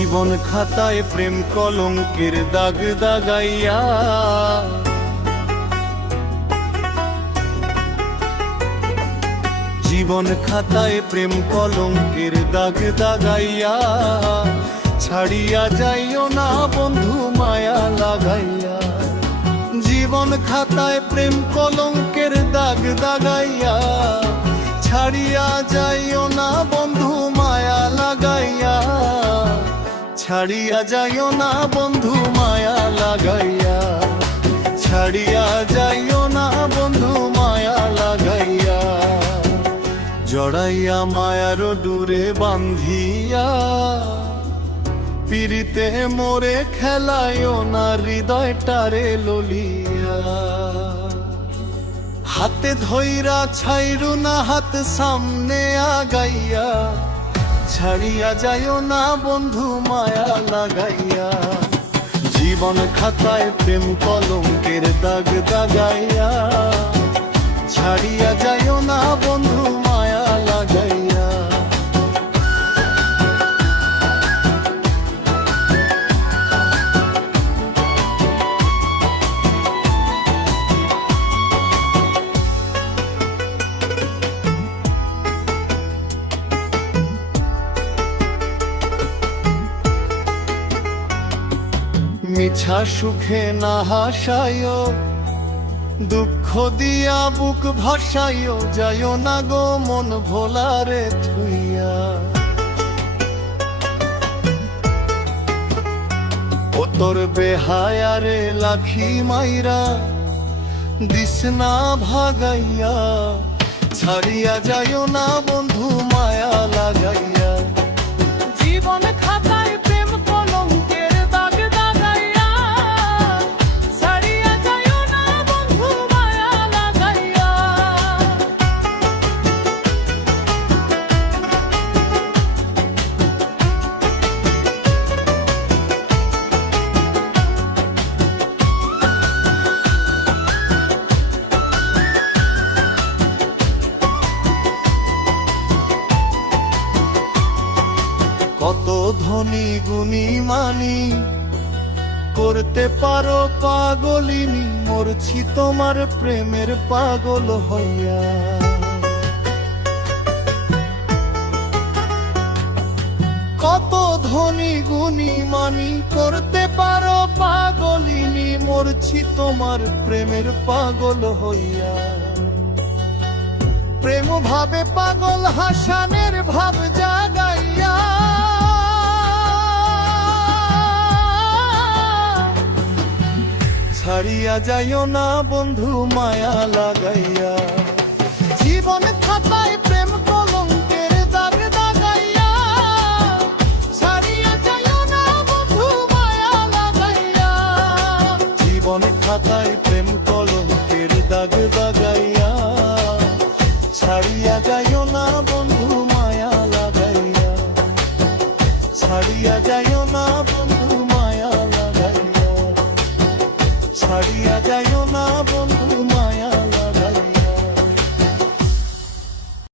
জীবন খাতায় প্রেম কলঙ্কের দাগ দাগাইয়া, জীবন খাতায় প্রেম কলঙ্কের দাগ দাগাইয়া, ছাড়িয়া যাইও না বন্ধু মায়া লাগাইয়া। জীবন খাতায় প্রেম কলঙ্কের দাগ দাগাইয়া, ছাড়িয়া যাইও না বন্ধু মায়া লাগাইয়া, ছাড়িয়া যাইও না বন্ধু মায়া লাগাইয়া, ছাড়িয়া যাইও না বন্ধু মায়া লাগাইয়া। জড়াইয়া মায়ার ডুরে বান্ধিয়া, পিরিতে মোরে খেলাইও না হৃদয়টারে ললিয়া। হাতে ধইরা ছাইরু না হাত সামনে আগাইয়া, ছাড়িয়া যাইও না বন্ধু মায়া লাগাইয়া। জীবন খাতায় প্রেম কলঙ্কের দাগ দাগাইয়া, ছাড়িয়া যাইও না বন্ধু মায়া লাগাইয়া। মিছা সুখে না হাসায়ো, দুঃখ দিয়া বুক ভাসাইও, যাইও না গো মন ভোলারে থুইয়া। ও তোর বেহায়ারে লাখি মাইরা, দিস না ভাগাইয়া, ছাড়িয়া যাইও না বন্ধু মায়া লাগাইয়া। জীবন খাতায় প্রেম কলঙ্কের দাগ দাগাইয়া, ছাড়িয়া যাইও না বন্ধু মায়া লাগাইয়া। কত ধনী গুণী মানি, করতে পারো পাগলিনী, মরছি তোমার প্রেমের পাগল হইয়া। কত ধনী গুণী মানি, করতে পারো পাগলিনী, মরছি তোমার প্রেমের পাগল হইয়া। প্রেম ভাবে পাগল হাসানের ভাব জাগাইয়া, ছাড়িয়া যাইও না বন্ধু মায়া লাগাইয়া। জীবন খাতায় প্রেম কলঙ্কের দাগ দাগাইয়া, ছাড়িয়া যাইও না বন্ধু মায়া লাগাইয়া। জীবন খাতায় প্রেম কলঙ্কের দাগ দাগাইয়া, ছাড়িয়া যাইও না বন্ধু